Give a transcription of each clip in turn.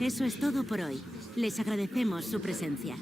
Eso es todo por hoy. Les agradecemos su presencia.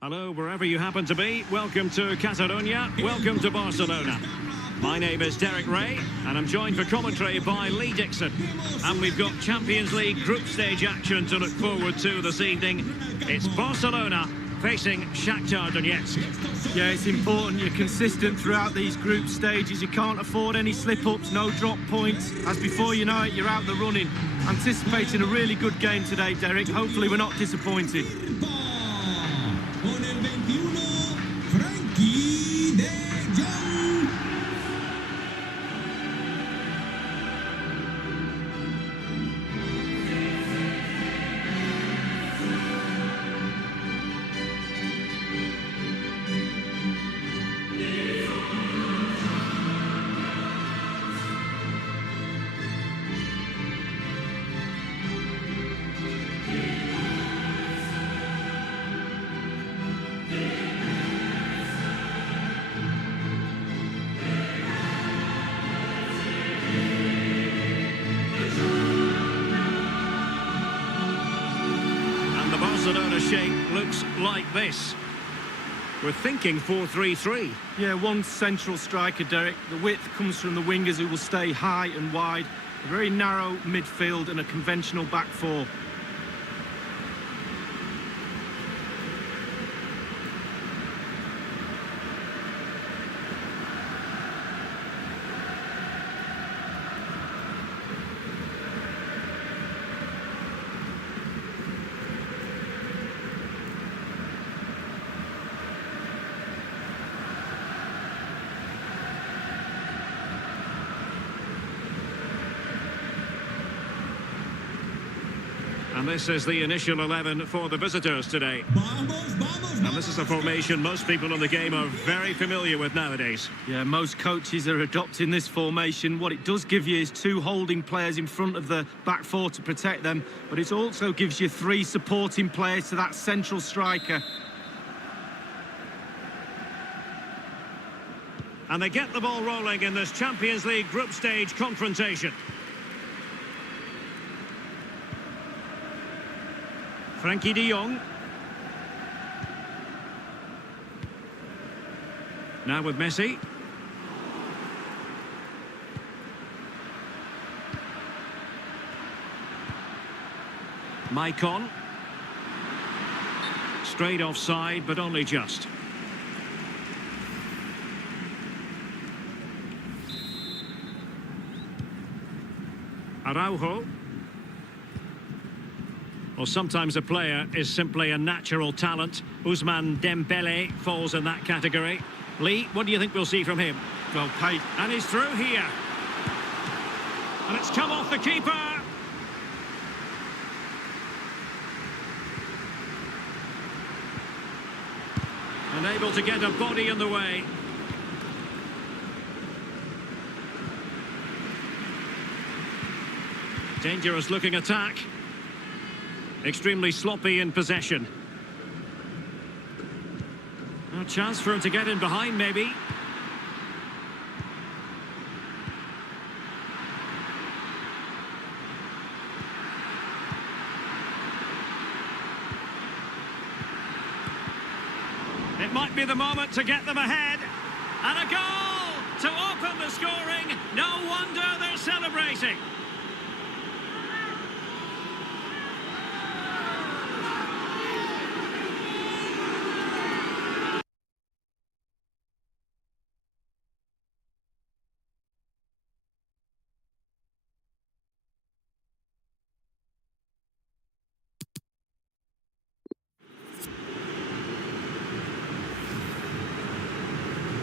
Hello, wherever you happen to be. Welcome to Catalonia. Welcome to Barcelona. My name is Derek Ray, and I'm joined for commentary by Lee Dixon. And we've got Champions League group stage action to look forward to this evening. It's Barcelona facing Shakhtar Donetsk. Yeah, it's important you're consistent throughout these group stages. You can't afford any slip-ups, no drop points. As before you know it, you're out the running. Anticipating a really good game today, Derek. Hopefully we're not disappointed. Barcelona shape looks like this. We're thinking 4-3-3. Yeah, one central striker, Derek. The width comes from the wingers who will stay high and wide. A very narrow midfield and a conventional back four. And this is the initial 11 for the visitors today. And this is a formation most people in the game are very familiar with nowadays. Yeah, most coaches are adopting this formation. What it does give you is two holding players in front of the back four to protect them, but it also gives you three supporting players to that central striker. And they get the ball rolling in this Champions League group stage confrontation. Frankie de Jong. Now with Messi. Maicon. Straight offside, but only just. Araujo. Well, sometimes a player is simply a natural talent. Ousmane Dembele falls in that category. Lee, what do you think we'll see from him? Well paid. And he's through here. And it's come off the keeper. And able to get a body in the way. Dangerous looking attack. Extremely sloppy in possession. A chance for him to get in behind, maybe. It might be the moment to get them ahead. And a goal to open the scoring. No wonder they're celebrating.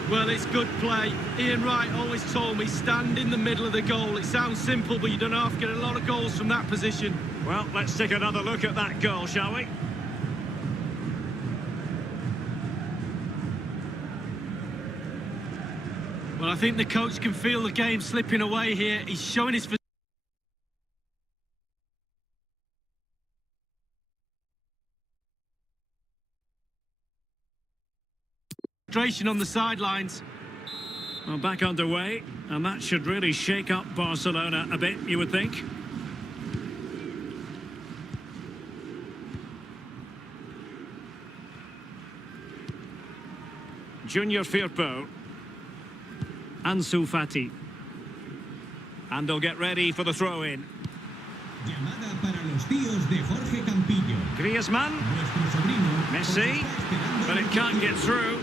Well, it's good play. Ian Wright always told me, stand in the middle of the goal. It sounds simple, but you don't have to get a lot of goals from that position. Well, let's take another look at that goal, shall we? Well, I think the coach can feel the game slipping away here. He's showing his frustration on the sidelines. Well, back underway, and that should really shake up Barcelona a bit, you would think. Junior Firpo. Ansu Fati. And they'll get ready for the throw-in. Llamada para los tíos de Jorge Campillo. Griezmann. Nuestro sobrino Messi. But it can't get through.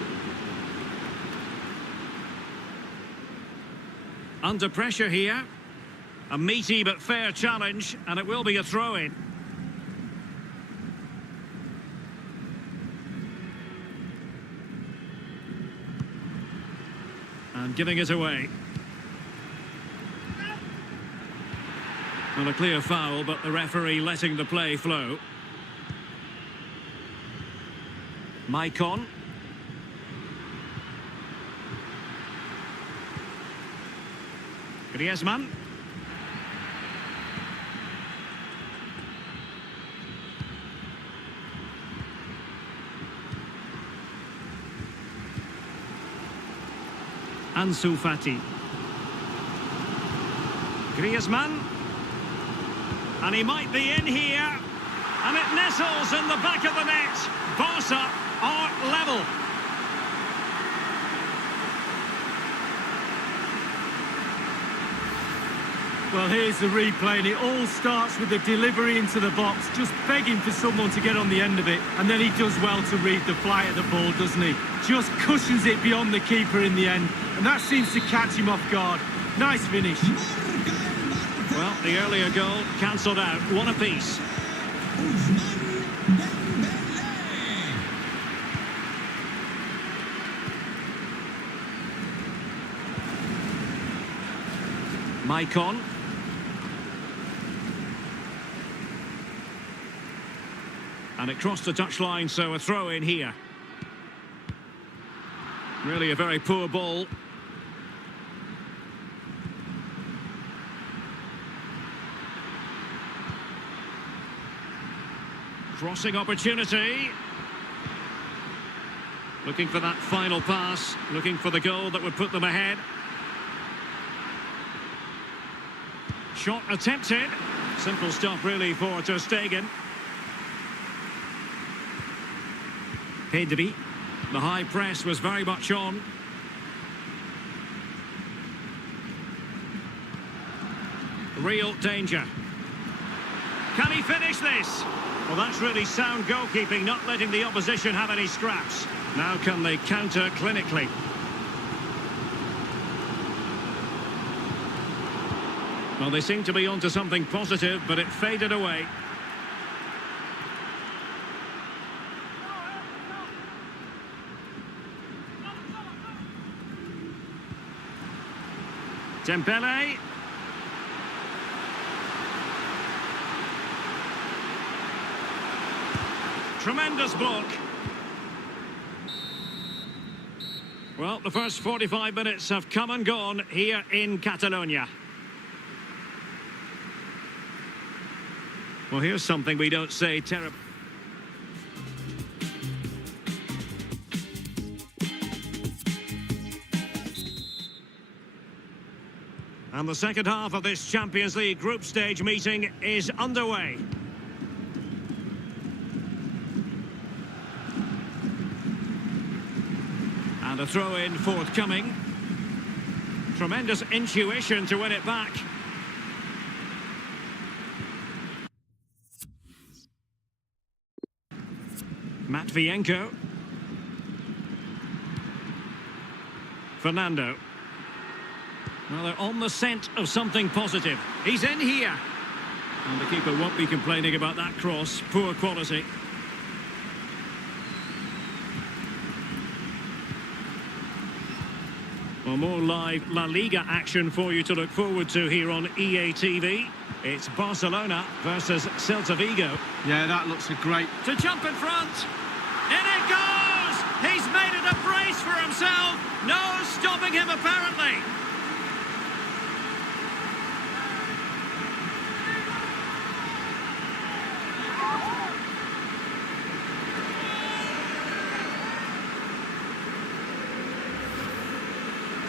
Under pressure here. A meaty but fair challenge, and it will be a throw-in. And giving it away. Well, a clear foul, but the referee letting the play flow. Maicon. Griezmann. Ansu Fati. Griezmann. And he might be in here. And it nestles in the back of the net. Barca are level. Well, here's the replay, and it all starts with the delivery into the box, just begging for someone to get on the end of it, and then he does well to read the flight of the ball, doesn't he? Just cushions it beyond the keeper in the end, and that seems to catch him off guard. Nice finish. Well, the earlier goal cancelled out, one apiece. Maicon. And it crossed the touchline, so a throw in here. Really a very poor ball. Crossing opportunity. Looking for that final pass, looking for the goal that would put them ahead. Shot attempted. Simple stop really for Ter Stegen. Pedri. The high press was very much on. Real danger. Can he finish this? Well, that's really sound goalkeeping, not letting the opposition have any scraps. Now can they counter clinically? Well, they seem to be onto something positive, but it faded away. Dembele. Tremendous block. Well, the first 45 minutes have come and gone here in Catalonia. Well, here's something we don't say terribly. And the second half of this Champions League group stage meeting is underway. And a throw-in forthcoming. Tremendous intuition to win it back. Matvienko. Fernando. Well, they're on the scent of something positive. He's in here. And the keeper won't be complaining about that cross. Poor quality. Well, more live La Liga action for you to look forward to here on EA TV. It's Barcelona versus Celta Vigo. Yeah, that looks a great... To jump in front. In it goes! He's made it a brace for himself. No stopping him, apparently.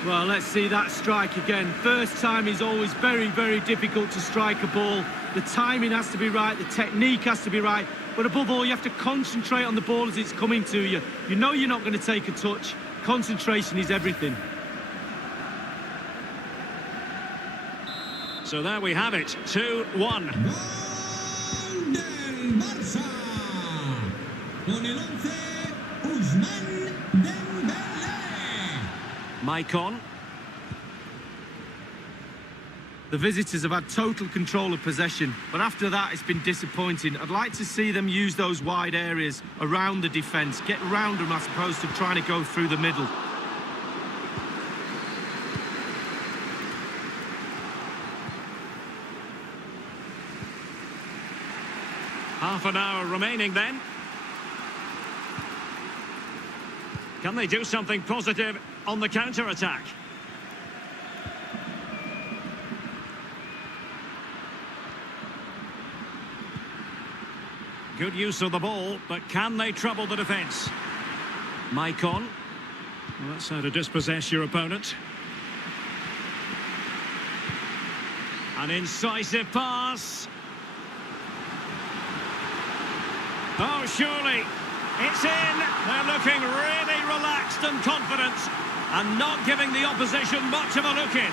Well, let's see that strike again. First time is always very, very difficult to strike a ball. The timing has to be right, the technique has to be right, but above all, you have to concentrate on the ball as it's coming to you. You know you're not going to take a touch, Concentration is everything. So there we have it, 2-1. Gol del Barça. Con el 11, Ousmane Dembélé. Maicon. The visitors have had total control of possession, but after that it's been disappointing. I'd like to see them use those wide areas around the defence, get round them as opposed to trying to go through the middle. Half an hour remaining then. Can they do something positive on the counter-attack? Good use of the ball, but can they trouble the defence? Maicon. Well, that's how to dispossess your opponent. An incisive pass. Oh, surely. It's in. They're looking really relaxed and confident and not giving the opposition much of a look in.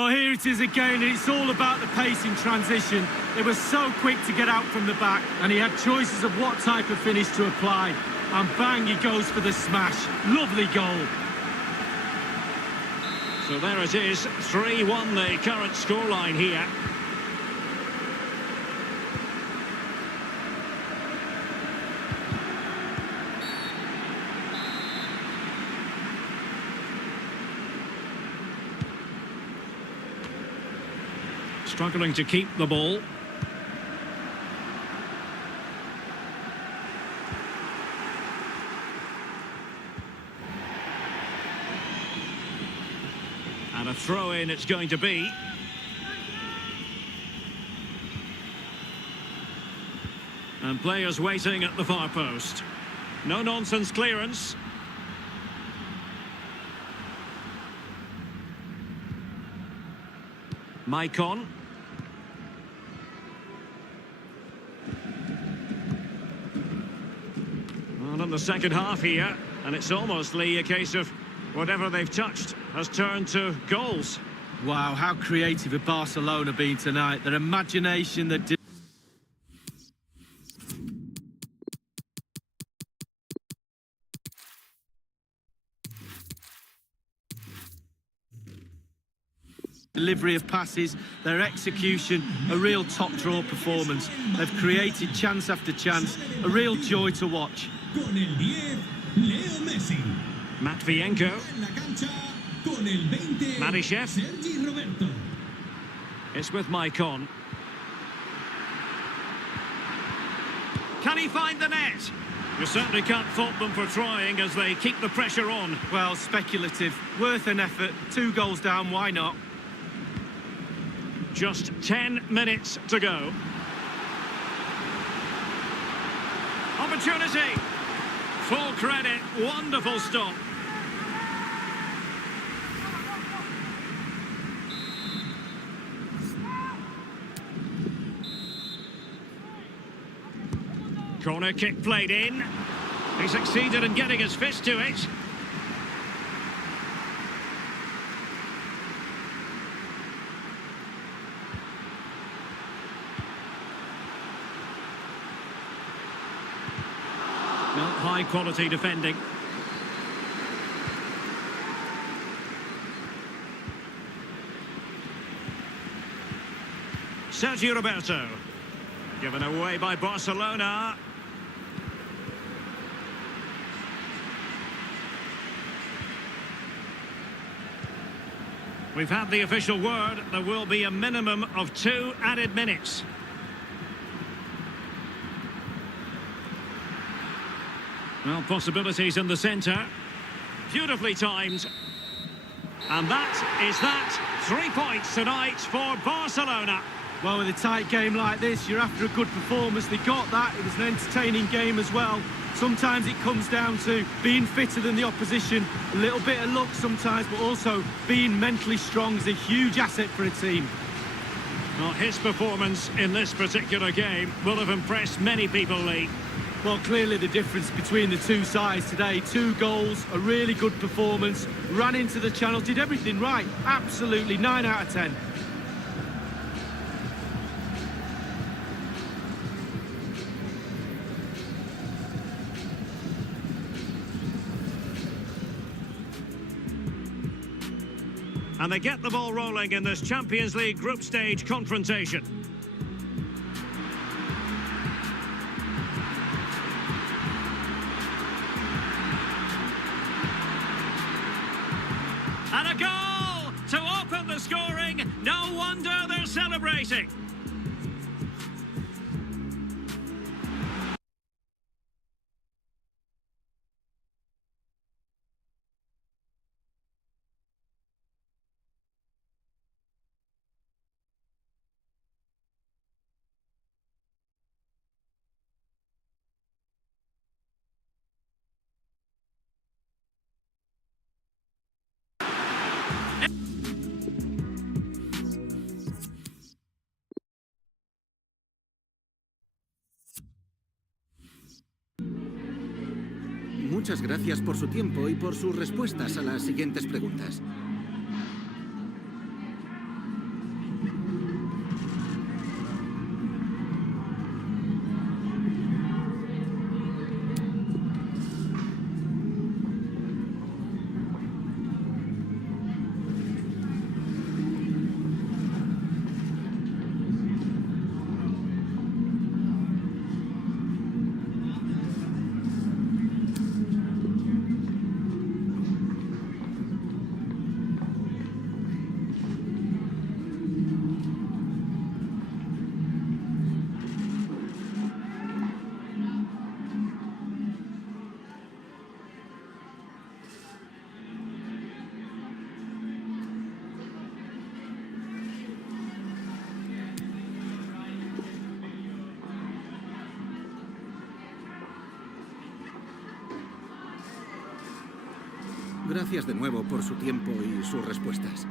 Oh, here it is again, and it's all about the pace in transition. It was so quick to get out from the back, and he had choices of what type of finish to apply. And bang, he goes for the smash. Lovely goal. So there it is, 3-1 the current scoreline here. Struggling to keep the ball. And a throw-in it's going to be. And players waiting at the far post. No-nonsense clearance. Maicon. Well, in the second half here, and it's almost, Lee, a case of whatever they've touched has turned to goals. Wow, how creative have Barcelona been tonight. Their imagination, their delivery of passes, their execution, a real top-draw performance. They've created chance after chance, a real joy to watch. Con el 10, Leo Messi. Matvienko. En la cancha, con el 20, Marishev. Sergi Roberto. It's with Maicon. Can he find the net? You certainly can't fault them for trying as they keep the pressure on. Well, speculative, worth an effort, 2 goals down, why not? Just 10 minutes to go. Opportunity. Full credit. Wonderful stop. Corner kick played in. He succeeded in getting his fist to it. Well, high quality defending. Sergi Roberto. Given away by Barcelona. We've had the official word. There will be a minimum of 2 added minutes. Well, possibilities in the centre. Beautifully timed. And that is that. 3 points tonight for Barcelona. Well, with a tight game like this, you're after a good performance. They got that. It was an entertaining game as well. Sometimes it comes down to being fitter than the opposition, a little bit of luck sometimes, but also being mentally strong is a huge asset for a team. Well, his performance in this particular game will have impressed many people, Lee. Well, clearly the difference between the two sides today. 2 goals, a really good performance, ran into the channels, did everything right. Absolutely, 9 out of 10. And they get the ball rolling in this Champions League group stage confrontation. And a goal to open the scoring. No wonder they're celebrating. Muchas gracias por su tiempo y por sus respuestas a las siguientes preguntas. Gracias de nuevo por su tiempo y sus respuestas.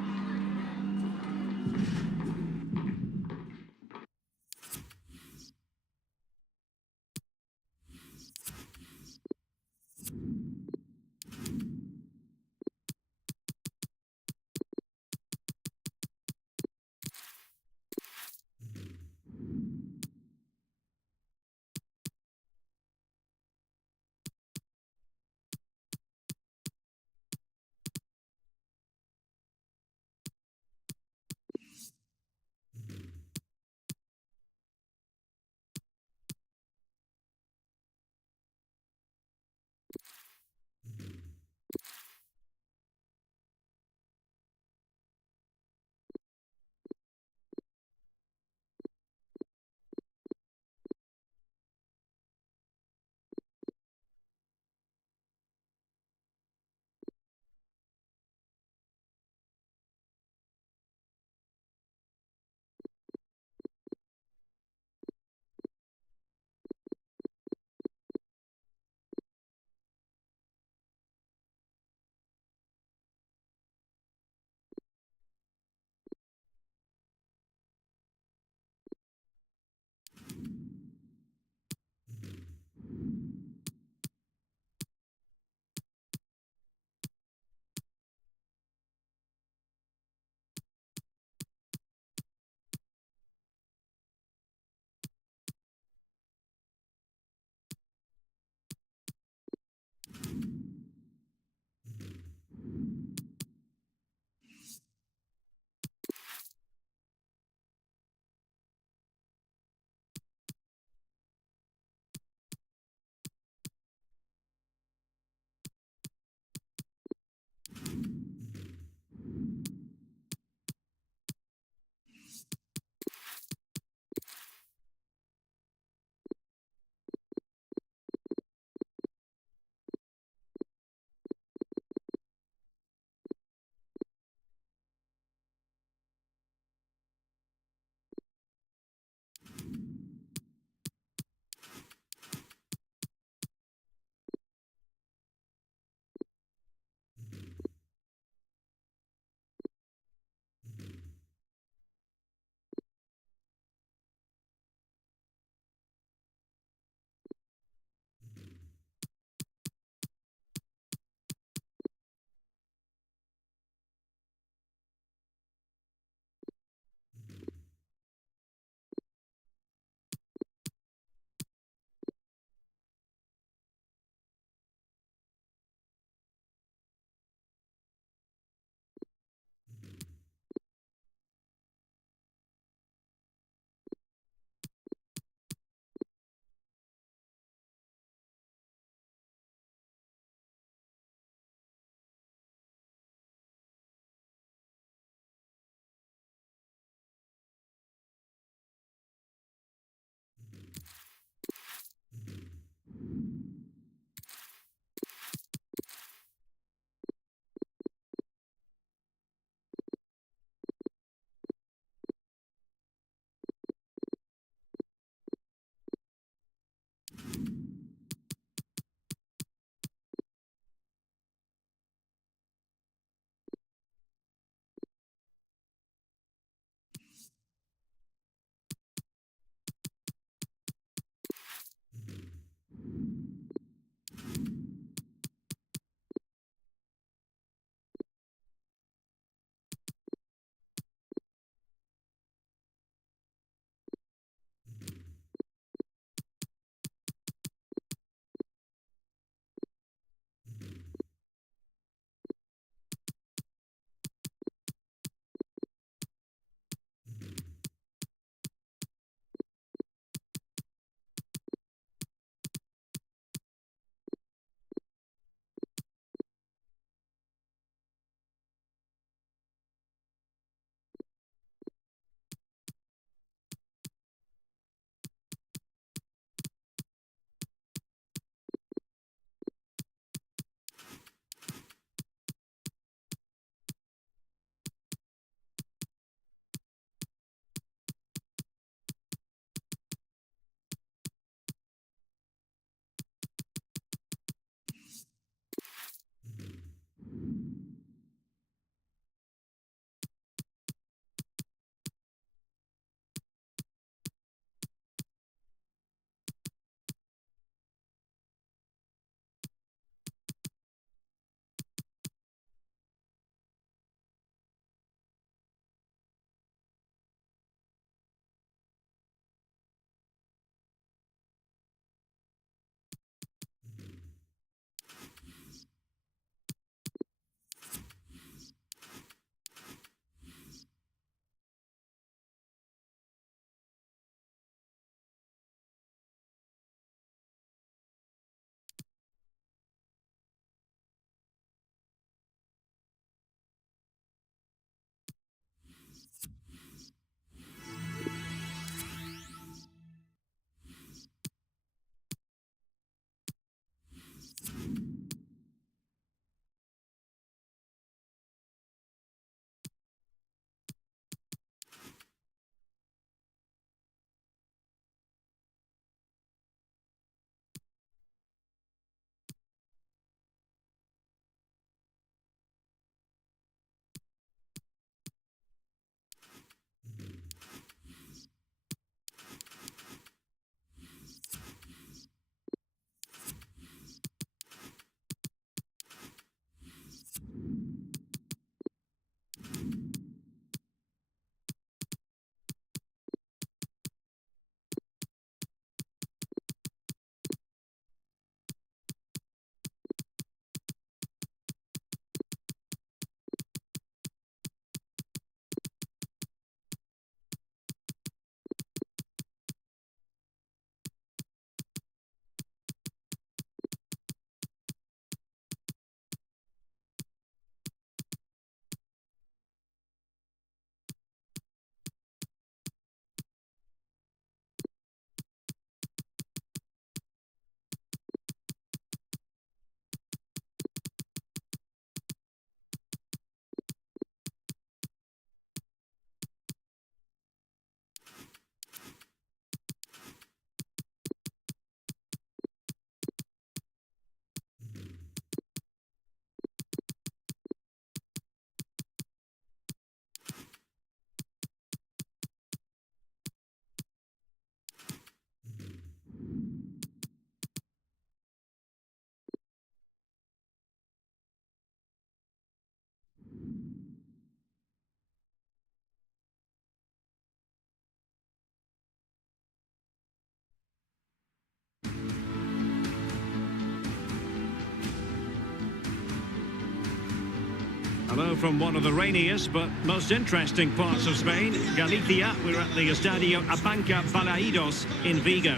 Hello from one of the rainiest but most interesting parts of Spain, Galicia. We're at the Estadio Abanca Balaídos in Vigo.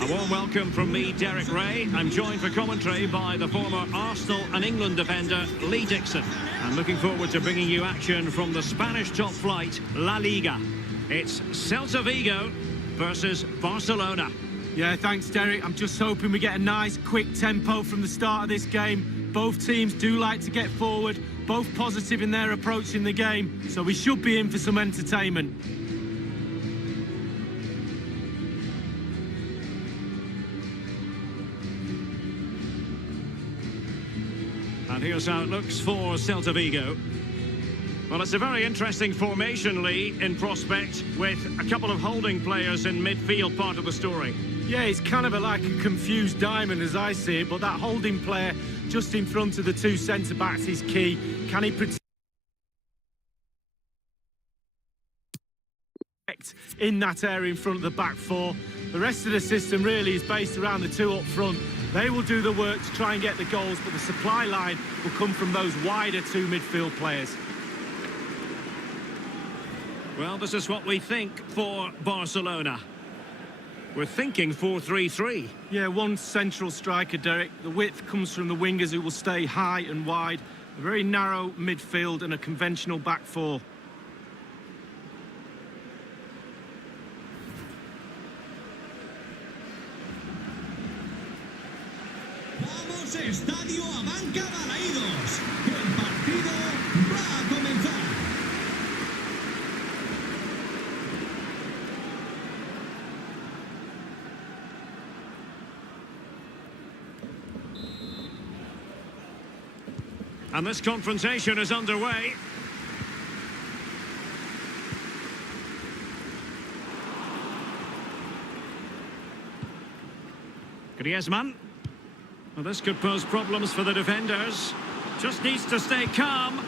A warm welcome from me, Derek Ray. I'm joined for commentary by the former Arsenal and England defender, Lee Dixon. I'm looking forward to bringing you action from the Spanish top flight, La Liga. It's Celta Vigo versus Barcelona. Yeah, thanks, Derek. I'm just hoping we get a nice, quick tempo from the start of this game. Both teams do like to get forward, both positive in their approach in the game, so we should be in for some entertainment. And here's how it looks for Celta Vigo. Well, it's a very interesting formation, Lee, in prospect, with a couple of holding players in midfield part of the story. Yeah, it's kind of like a confused diamond as I see it, but that holding player just in front of the two centre-backs is key. Can he protect in that area in front of the back four? The rest of the system really is based around the two up front. They will do the work to try and get the goals, but the supply line will come from those wider two midfield players. Well, this is what we think for Barcelona. We're thinking 4-3-3. Yeah, one central striker, Derek. The width comes from the wingers who will stay high and wide. A very narrow midfield and a conventional back four. Vamos, Estadio Abanca Balaídos. El partido va a comenzar. And this confrontation is underway. Griezmann. Well, this could pose problems for the defenders. Just needs to stay calm.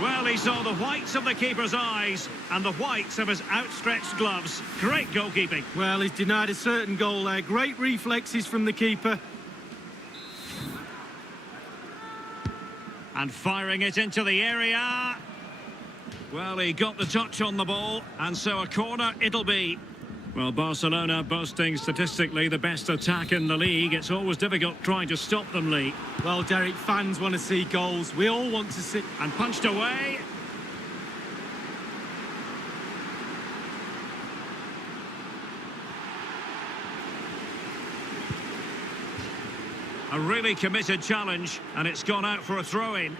Well, he saw the whites of the keeper's eyes and the whites of his outstretched gloves. Great goalkeeping. Well, he's denied a certain goal there. Great reflexes from the keeper. And firing it into the area. Well, he got the touch on the ball, and so a corner it'll be. Well, Barcelona boasting statistically the best attack in the league. It's always difficult trying to stop them, Lee. Well, Derek, fans want to see goals. We all want to see... And punched away. A really committed challenge, and it's gone out for a throw-in.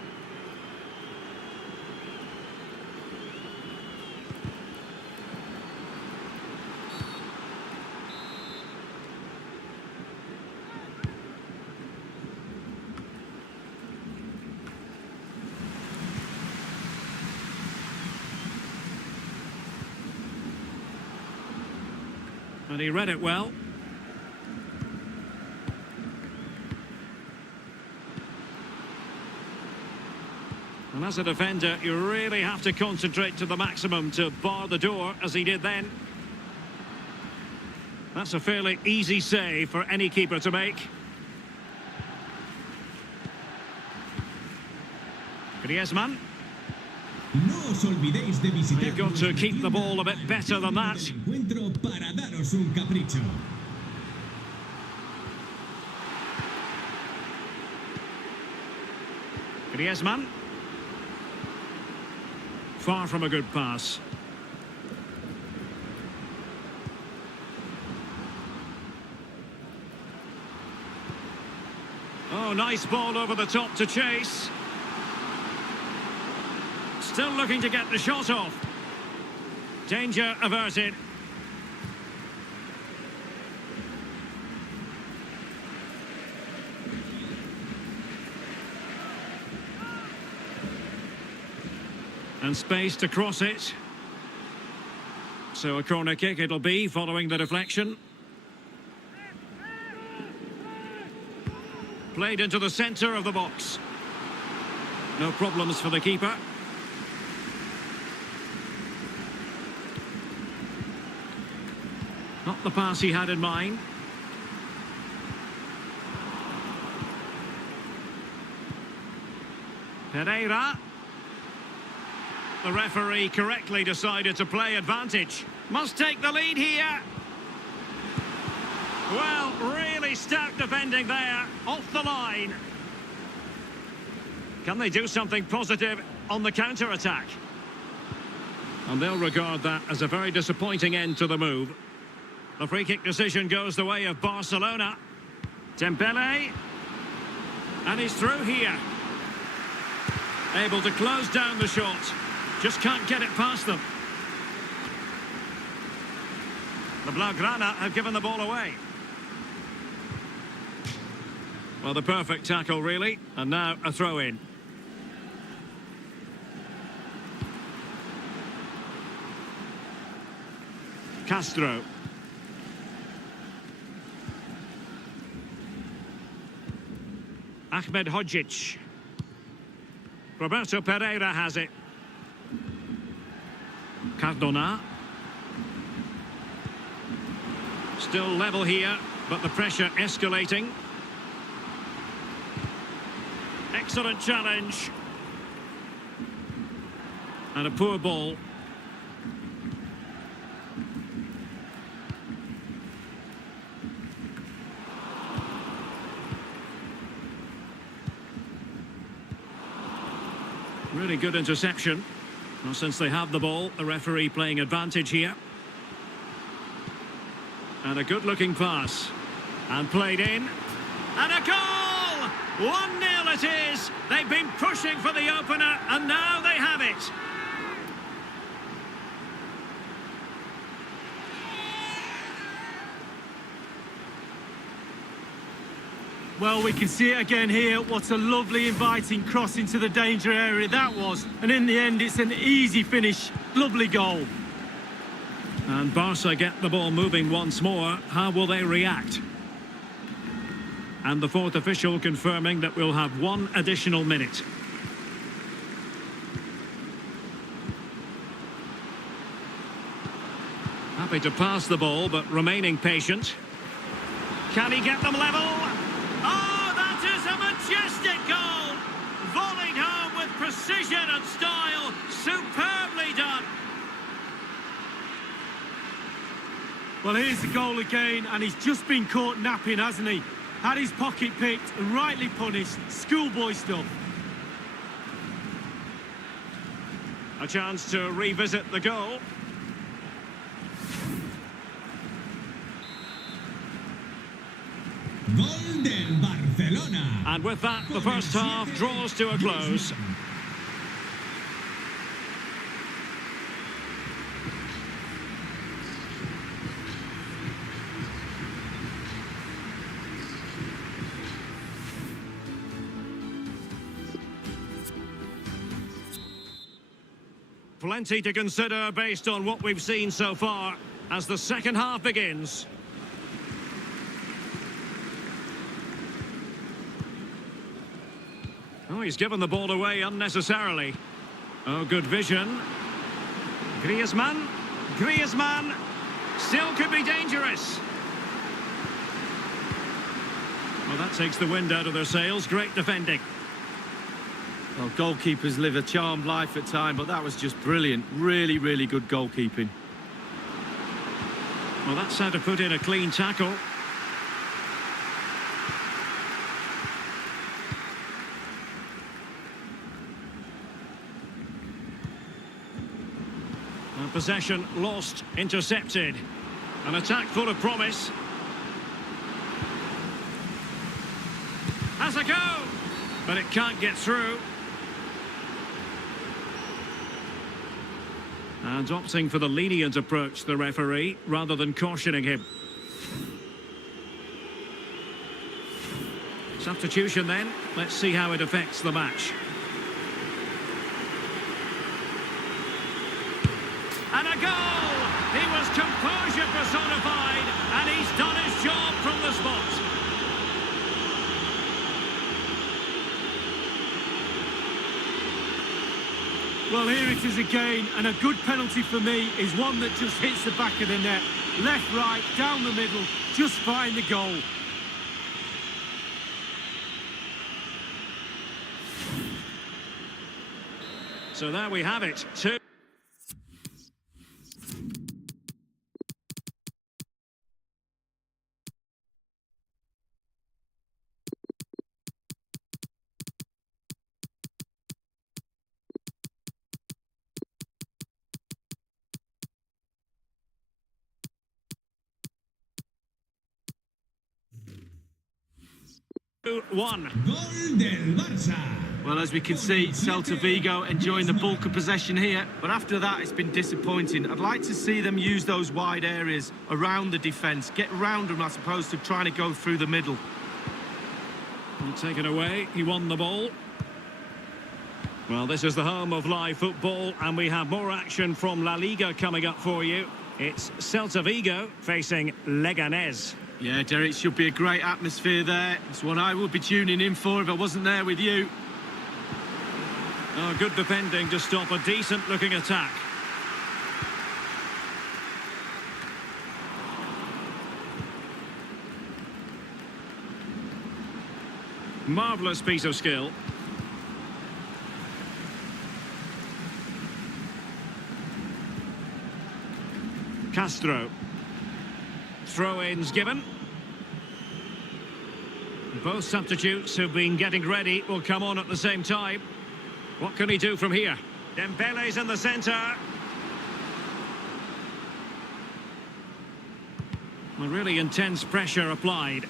And he read it well. And as a defender, you really have to concentrate to the maximum to bar the door, as he did then. That's a fairly easy save for any keeper to make. Griezmann. No os olvidéis de visitar. You've got to keep the ball a bit better than that. Encuentro para daros un capricho. Griezmann. Far from a good pass. Oh, nice ball over the top to chase. Still looking to get the shot off. Danger averted. And space to cross it. So a corner kick it'll be, following the deflection. Played into the centre of the box. No problems for the keeper. Not the pass he had in mind. Pereira. the referee correctly decided to play advantage. Must take the lead here. Well, really stout defending there, off the line. Can they do something positive on the counter-attack? And they'll regard that as a very disappointing end to the move. The free-kick decision goes the way of Barcelona. Dembele. And he's through here. Able to close down the shot. Just can't get it past them. The Blaugrana have given the ball away. Well, the perfect tackle, really. And now a throw-in. Castro. Ahmed Hodzic. Roberto Pereira has it. Cardona. Still level here, but the pressure escalating. Excellent challenge. And a poor ball. Really good interception. Well, since they have the ball, the referee playing advantage here. And a good-looking pass. And played in. And a goal! 1-0 it is. They've been pushing for the opener, and now they have it. Well, we can see it again here. What a lovely, inviting cross into the danger area that was. And in the end, it's an easy finish. Lovely goal. And Barca get the ball moving once more. How will they react? And the fourth official confirming that we'll have one additional minute. Happy to pass the ball, but remaining patient. Can he get them level? Oh, that is a majestic goal! Volleyed home with precision and style. Superbly done. Well, here's the goal again, and he's just been caught napping, hasn't he? Had his pocket picked and rightly punished. Schoolboy stuff. A chance to revisit the goal. Gol del Barcelona. And with that, the first half draws to a close. Plenty to consider based on what we've seen so far as the second half begins. Oh, he's given the ball away unnecessarily. Oh, good vision. Griezmann. Griezmann. Still could be dangerous. Well, that takes the wind out of their sails. Great defending. Well, goalkeepers live a charmed life at times, but that was just brilliant. Really, really good goalkeeping. Well, that's how to put in a clean tackle. And possession lost, intercepted. An attack full of promise. Has a go! But it can't get through. And opting for the lenient approach, the referee, rather than cautioning him. Substitution then. Let's see how it affects the match. And a goal! He was composure personified, and he's done his job from the spot. Well, here it is again, and a good penalty for me is one that just hits the back of the net. Left, right, down the middle, just find the goal. So there we have it. 2. One. Gol del Barça. Well, as we can see, Celta Vigo enjoying the bulk of possession here, but after that it's been disappointing. I'd like to see them use those wide areas around the defence, get round them as opposed to trying to go through the middle. And taken away, he won the ball. Well, this is the home of live football, and we have more action from La Liga coming up for you. It's Celta Vigo facing Leganés. Yeah, Derek, should be a great atmosphere there. It's one I would be tuning in for if I wasn't there with you. Oh, good defending to stop a decent-looking attack. Marvellous piece of skill. Castro. Throw-ins given. Both substitutes who've been getting ready will come on at the same time. What can he do from here? Dembele's in the centre. A really intense pressure applied.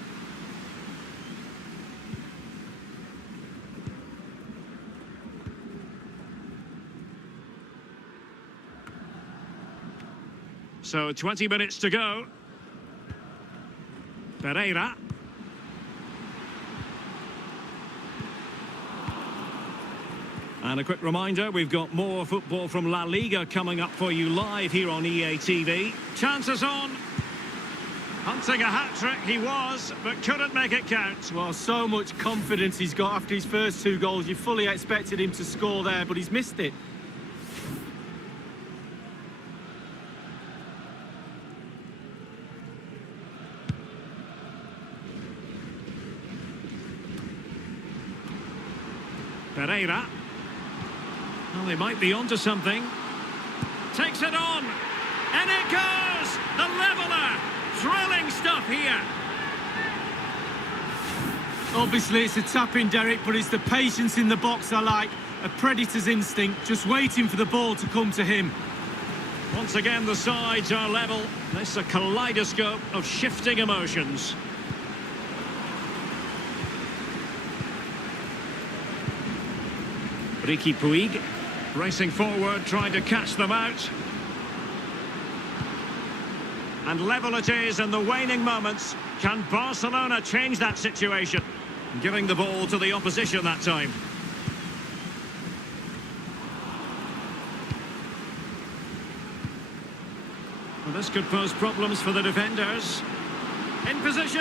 So 20 minutes to go. Pereira. And a quick reminder, we've got more football from La Liga coming up for you live here on EA TV. Chances on. Hunting a hat-trick he was, but couldn't make it count. Well, so much confidence he's got after his first 2 goals. You fully expected him to score there, but he's missed it. Pereira. Well, they might be onto something. Takes it on. And it goes! The leveller! Thrilling stuff here. Obviously, it's a tap-in, Derek, but it's the patience in the box I like. A predator's instinct, just waiting for the ball to come to him. Once again, the sides are level. This is a kaleidoscope of shifting emotions. Ricky Puig racing forward, trying to catch them out. And level it is in the waning moments. Can Barcelona change that situation? Giving the ball to the opposition that time. Well, this could pose problems for the defenders. In position,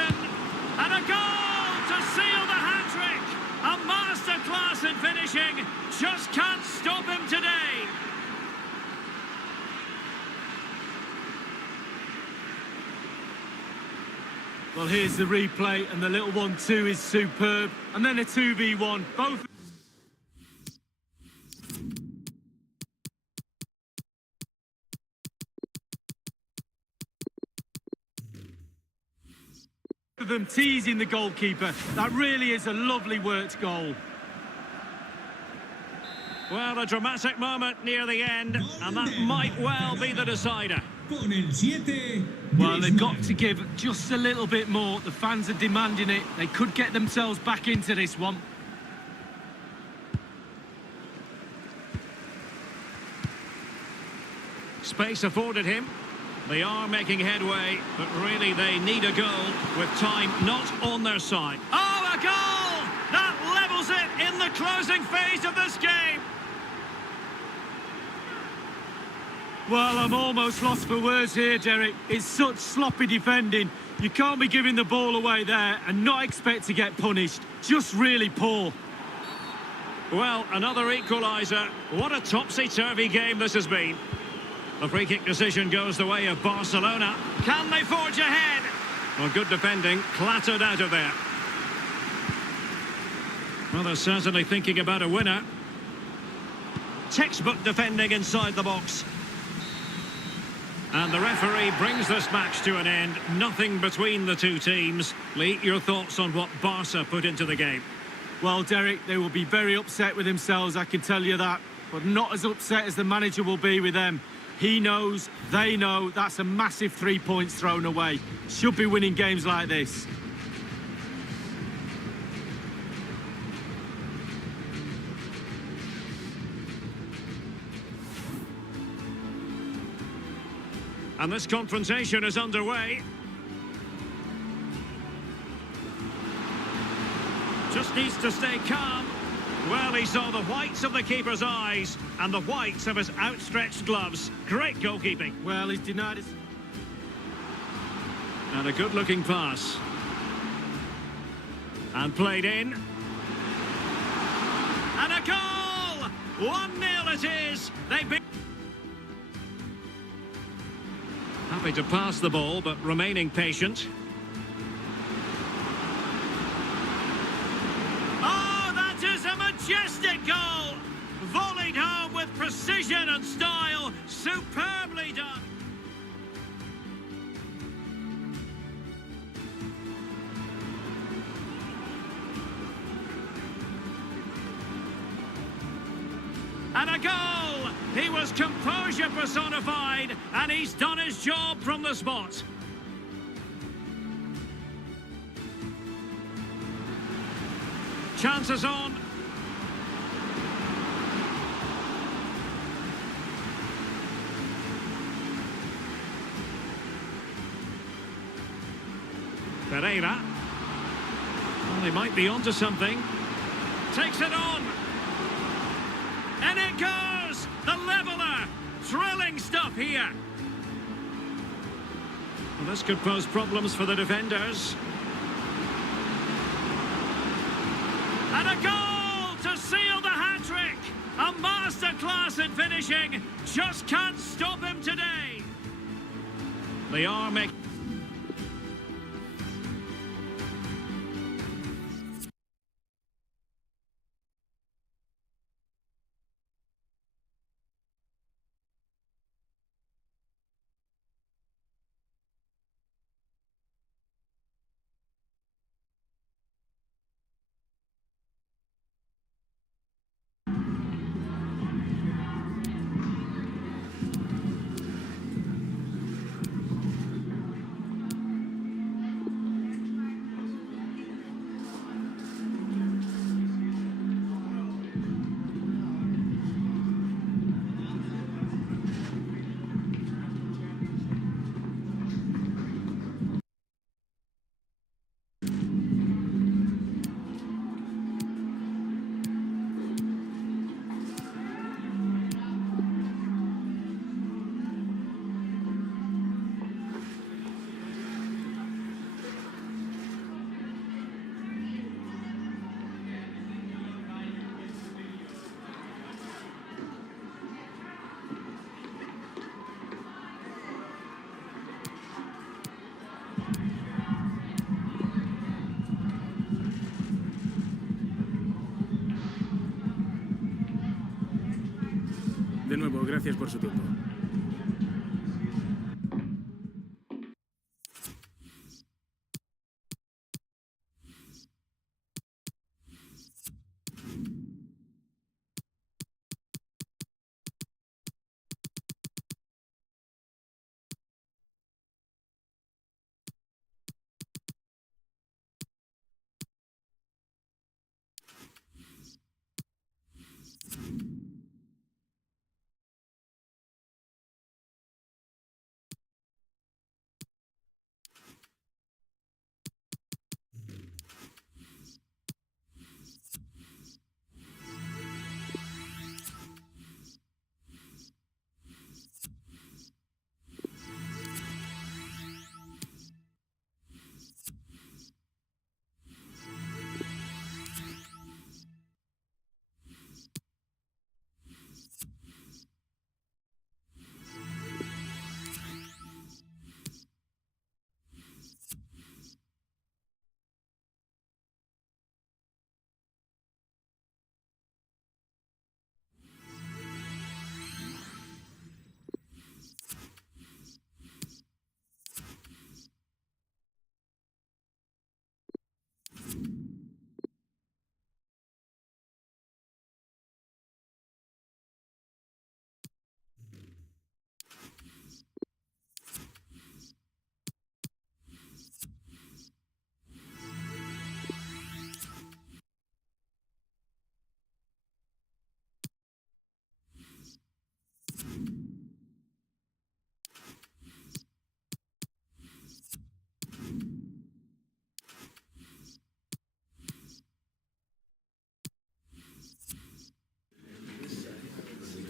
and a goal to seal the hat-trick! A masterclass in finishing, just can't stop him today. Well, here's the replay, and the little 1-2 is superb. And then a 2v1, both... of them teasing the goalkeeper. That really is a lovely worked goal. Well, a dramatic moment near the end, and that might well be the decider. Well, they've got to give just a little bit more. The fans are demanding it. They could get themselves back into this one. Space afforded him. They are making headway, but really they need a goal with time not on their side. Oh, a goal! That levels it in the closing phase of this game. Well, I'm almost lost for words here, Derek. It's such sloppy defending. You can't be giving the ball away there and not expect to get punished. Just really poor. Well, another equaliser. What a topsy-turvy game this has been. The free-kick decision goes the way of Barcelona. Can they forge ahead? Well, good defending, clattered out of there. Well, they're certainly thinking about a winner. Textbook defending inside the box. And the referee brings this match to an end. Nothing between the two teams. Lee, your thoughts on what Barca put into the game? Well, Derek, they will be very upset with themselves, I can tell you that. But not as upset as the manager will be with them. He knows, they know, that's a massive 3 points thrown away. Should be winning games like this. And this confrontation is underway. Just needs to stay calm. Well, he saw the whites of the keeper's eyes and the whites of his outstretched gloves. Great goalkeeping. Well, he's denied his... And a good-looking pass. And played in. And a goal! 1-0 it is. They beat... Happy to pass the ball, but remaining patient. Oh, that is a majestic goal! Volleyed home with precision and style. Superbly done. And a goal! He was composure personified, and he's done his job from the spot. Chances on. Pereira. Well, he might be onto something. Takes it on. And it goes! The leveller! Thrilling stuff here. Well, this could pose problems for the defenders. And a goal to seal the hat-trick! A masterclass in finishing. Just can't stop him today. They are making... De nuevo, gracias por su tiempo.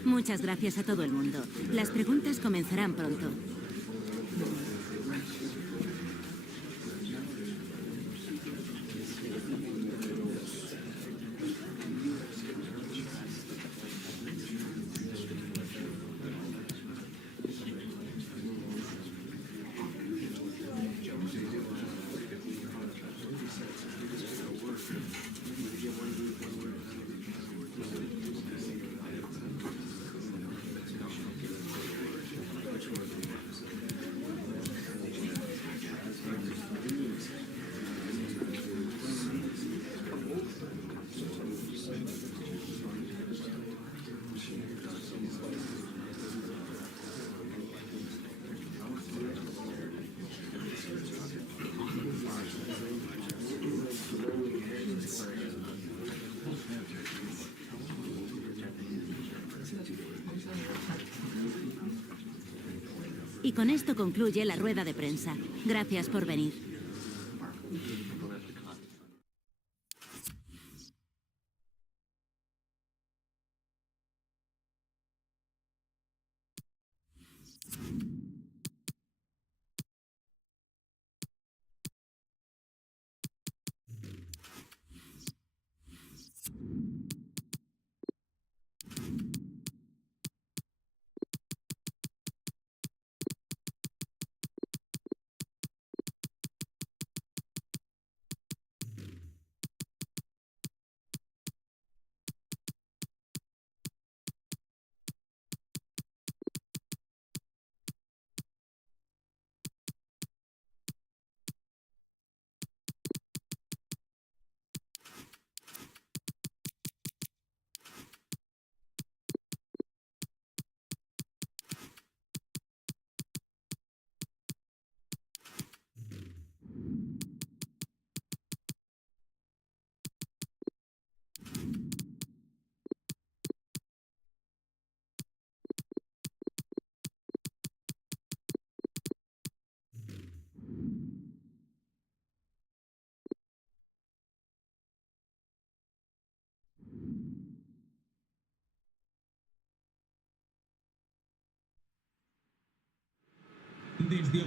Muchas gracias a todo el mundo. Las preguntas comenzarán pronto. Y con esto concluye la rueda de prensa. Gracias por venir.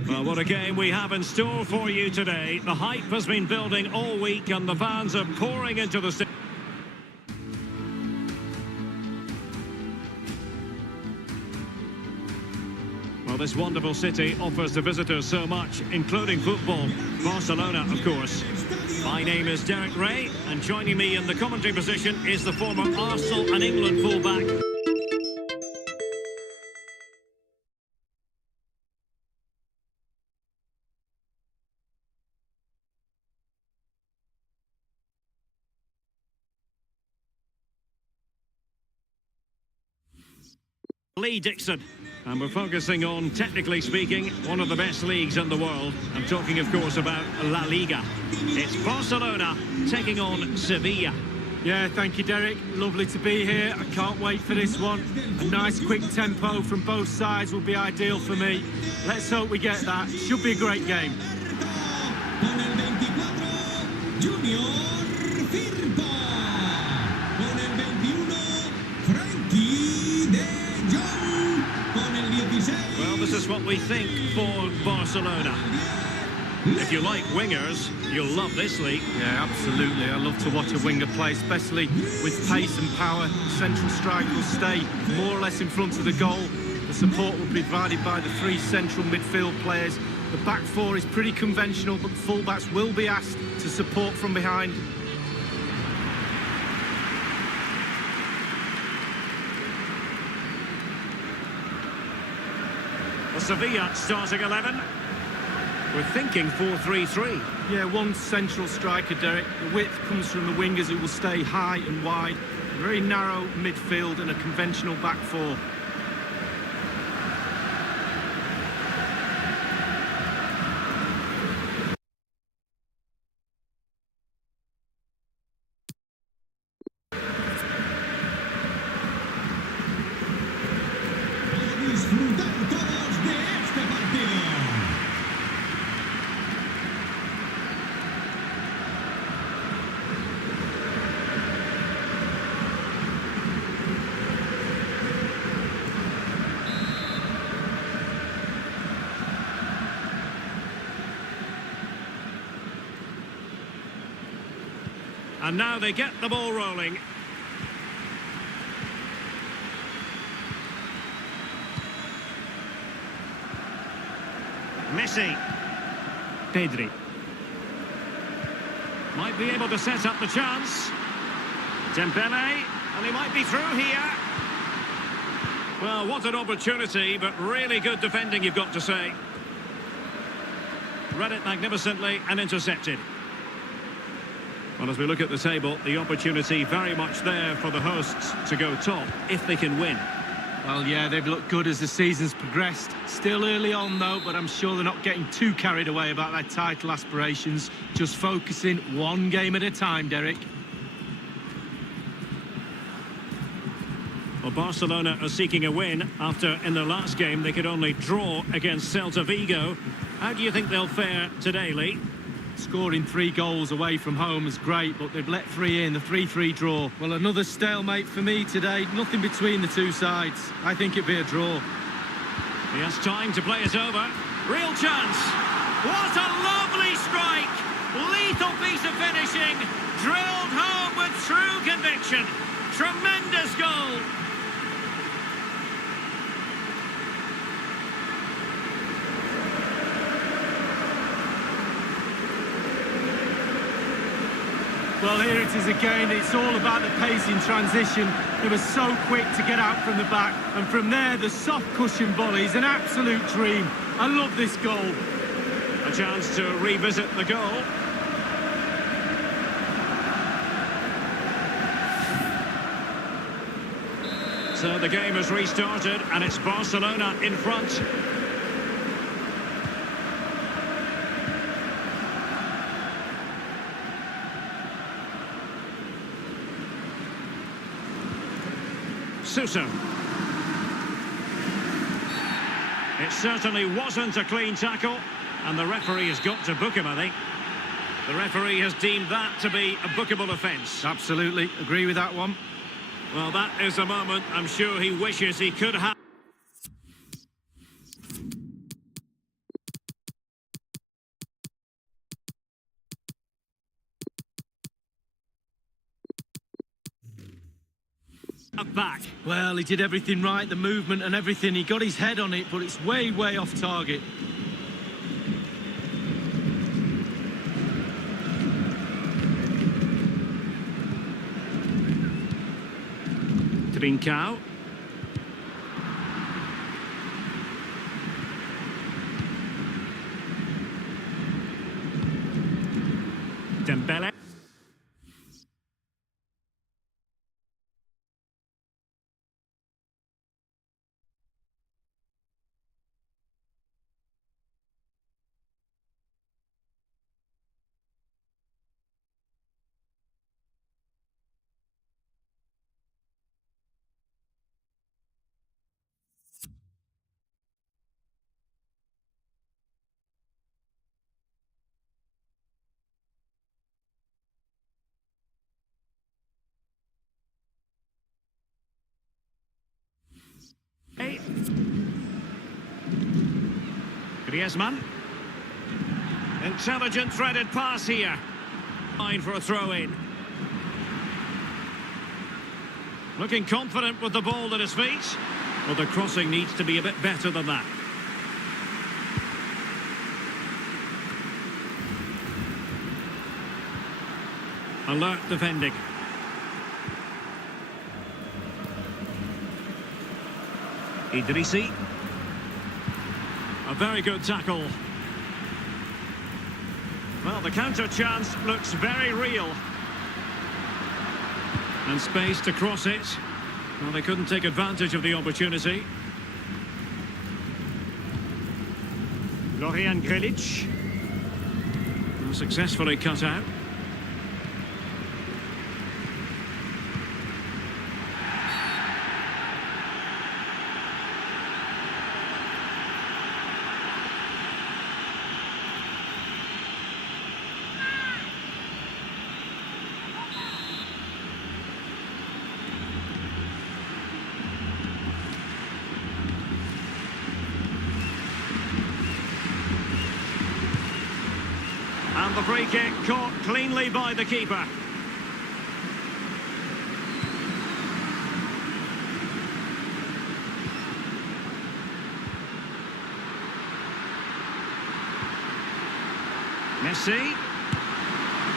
Well, what a game we have in store for you today. The hype has been building all week and the fans are pouring into the stadium. Well, this wonderful city offers the visitors so much, including football. Barcelona, of course. My name is Derek Ray, and joining me in the commentary position is the former Arsenal and England fullback. Lee Dixon, and we're focusing on, technically speaking, one of the best leagues in the world. I'm talking, of course, about La Liga. It's Barcelona taking on Sevilla. Yeah, thank you, Derek. Lovely to be here. I can't wait for this one. A nice quick tempo from both sides will be ideal for me. Let's hope we get that. Should be a great game. Con el 24, Junior Firpo. Con el 21, Frankie de Jong. Con el 16. Well, this is what we think for Barcelona. If you like wingers, you'll love this league. Yeah, absolutely. I love to watch a winger play, especially with pace and power. The central striker will stay more or less in front of the goal. The support will be provided by the three central midfield players. The back four is pretty conventional, but the fullbacks will be asked to support from behind. The Sevilla starting 11. We're thinking 4-3-3. Yeah, one central striker, Derek. The width comes from the wingers who will stay high and wide. A very narrow midfield and a conventional back four. Disfrutar todos de este partido. And now they get the ball rolling. Messi. Pedri. Might be able to set up the chance. Dembele, and he might be through here. Well, what an opportunity, but really good defending, you've got to say. Read it magnificently and intercepted. Well, as we look at the table, the opportunity very much there for the hosts to go top if they can win. Well, yeah, they've looked good as the season's progressed. Still early on, though, but I'm sure they're not getting too carried away about their title aspirations. Just focusing one game at a time, Derek. Well, Barcelona are seeking a win after, in their last game, they could only draw against Celta Vigo. How do you think they'll fare today, Lee? Scoring 3 goals away from home is great, but they've let 3 in, the 3-3 draw. Well, another stalemate for me today. Nothing between the two sides. I think it'd be a draw. He has time to play it over. Real chance. What a lovely strike. Lethal piece of finishing. Drilled home with true conviction. Tremendous goal. Well, here it is again. It's all about the pace in transition. They were so quick to get out from the back. And from there, the soft cushion volley is an absolute dream. I love this goal. A chance to revisit the goal. So the game has restarted and it's Barcelona in front. Suso. It certainly wasn't a clean tackle, and the referee has got to book him, I think. The referee has deemed that to be a bookable offence. Absolutely, agree with that one. Well, that is a moment I'm sure he wishes he could have. Back. Well, he did everything right, the movement and everything. He got his head on it, but it's way, way off target. Trincao. Dembele. Hey. Griezmann. Intelligent threaded pass here. Line for a throw-in. Looking confident with the ball at his feet. Well, the crossing needs to be a bit better than that. Alert defending. Idrissi. A very good tackle. Well, the counter chance looks very real. And space to cross it. Well, they couldn't take advantage of the opportunity. Florian Grilic. Successfully cut out. And the free kick caught cleanly by the keeper. Messi.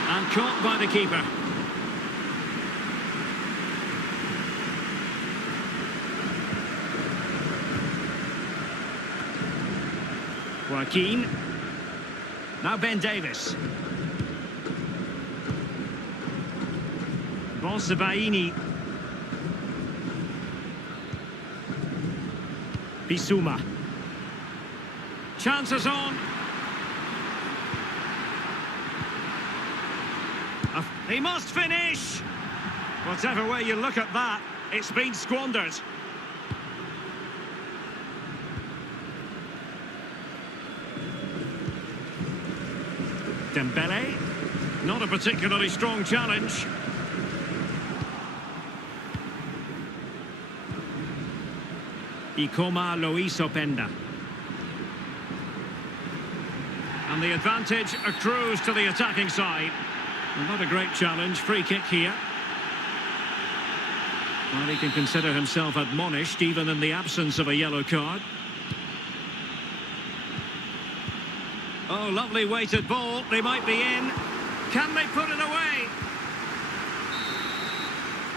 And caught by the keeper. Joaquin. Now Ben Davis. Bonsabaini. Bissouma. Chances on. He must finish! Whatever way you look at that, it's been squandered. Dembele. Not a particularly strong challenge. Ikoma Lois Openda. And the advantage accrues to the attacking side. Not a great challenge, free kick here. Well, he can consider himself admonished even in the absence of a yellow card. Oh, lovely weighted ball, they might be in. Can they put it away?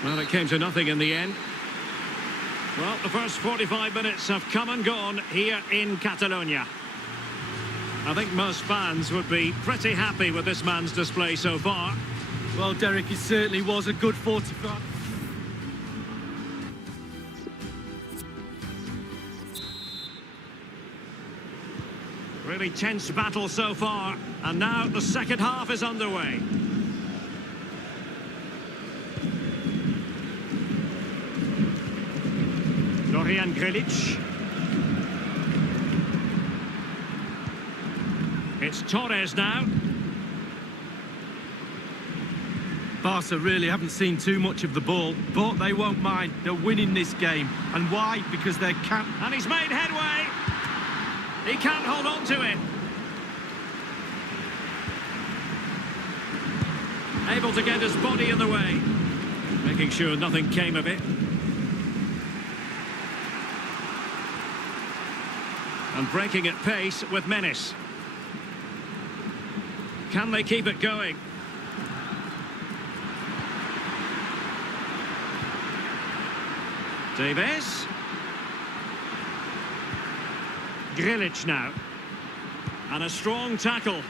Well, it came to nothing in the end. Well, the first 45 minutes have come and gone here in Catalonia. I think most fans would be pretty happy with this man's display so far. Well, Derek, it certainly was a good 45. Really tense battle so far, and now the second half is underway. Dorian Grilic. It's Torres now. Barca really haven't seen too much of the ball, but they won't mind. They're winning this game. And why? Because they can't. And he's made headway. He can't hold on to it. Able to get his body in the way. Making sure nothing came of it. And breaking at pace with menace. Can they keep it going? Davis. Grilic now. And a strong tackle.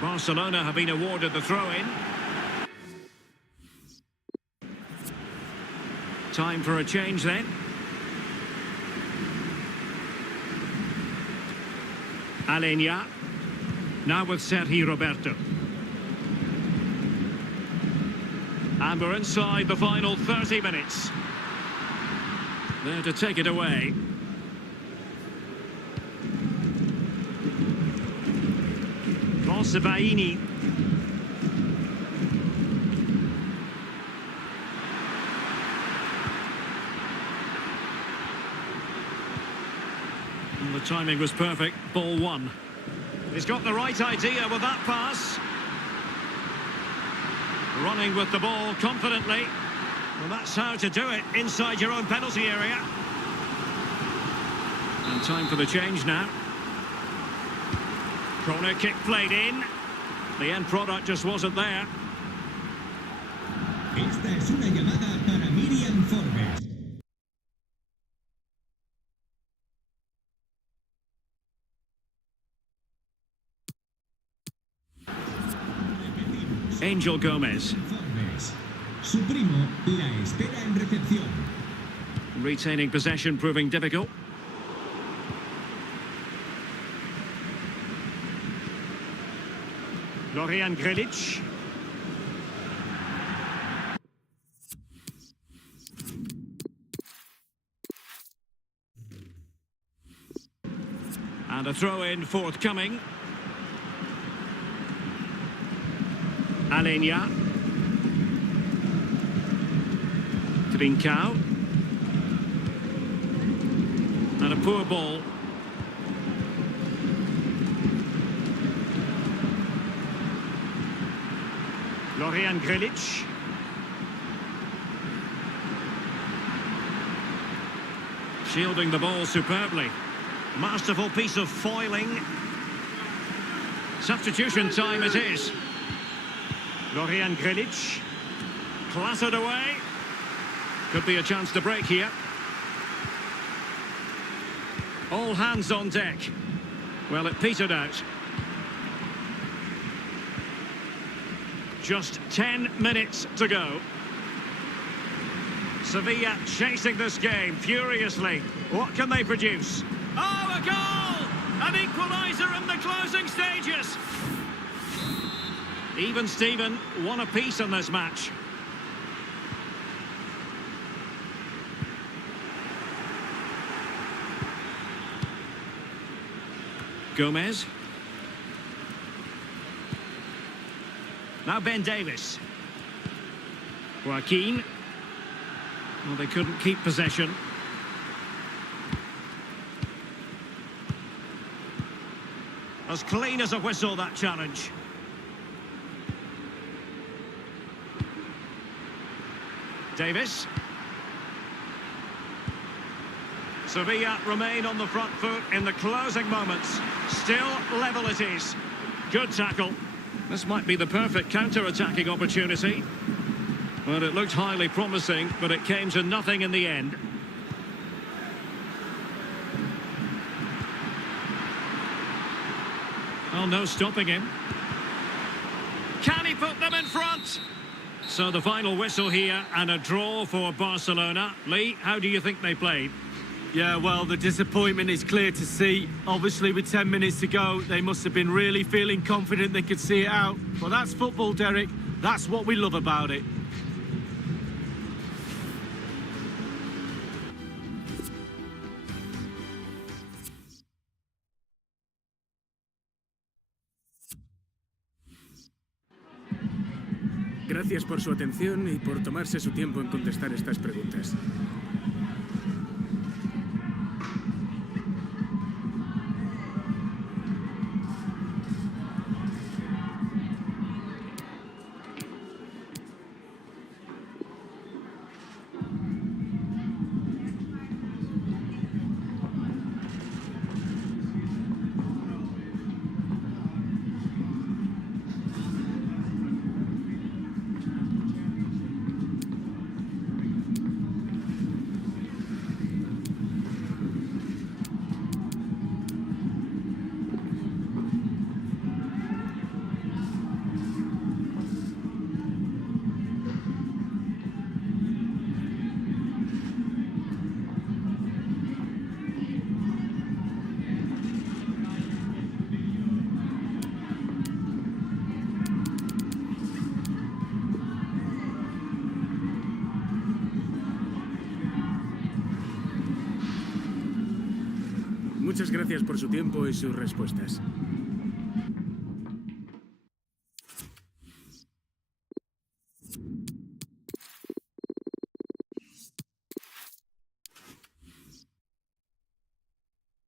Barcelona have been awarded the throw-in. Time for a change then. Alenia. Now with Sergi Roberto. And we're inside the final 30 minutes. There to take it away. Bonsabaini. And the timing was perfect. Ball one. He's got the right idea with that pass. Running with the ball confidently. Well, that's how to do it inside your own penalty area. And time for the change now. Corner kick played in. The end product just wasn't there. Esta es una llamada para Miriam Forbes. Angel Gomez. Forbes. Su primo la espera en recepción. Retaining possession proving difficult. Dorian Grilic. And a throw-in forthcoming. Alenia. Trincao. And a poor ball. Florian Grilic. Shielding the ball superbly. Masterful piece of foiling. Substitution time it is. Florian Grilic. Clattered away. Could be a chance to break here. All hands on deck. Well, it petered out. Just 10 minutes to go. Sevilla chasing this game furiously. What can they produce? Oh, a goal! An equaliser in the closing stages. Even Steven, one apiece in this match. Gomez. Now Ben Davis. Joaquin. Well, they couldn't keep possession. As clean as a whistle, that challenge. Davis. Sevilla remain on the front foot in the closing moments. Still level it is. Good tackle. This might be the perfect counter-attacking opportunity. Well, it looked highly promising, but it came to nothing in the end. Oh, no stopping him. Can he put them in front? So the final whistle here and a draw for Barcelona. Lee, how do you think they played? Yeah, well, the disappointment is clear to see. Obviously, with 10 minutes to go, they must have been really feeling confident they could see it out. Well, that's football, Derek. That's what we love about it. Gracias por su atención y por tomarse su tiempo en contestar estas preguntas. Muchas gracias por su tiempo y sus respuestas.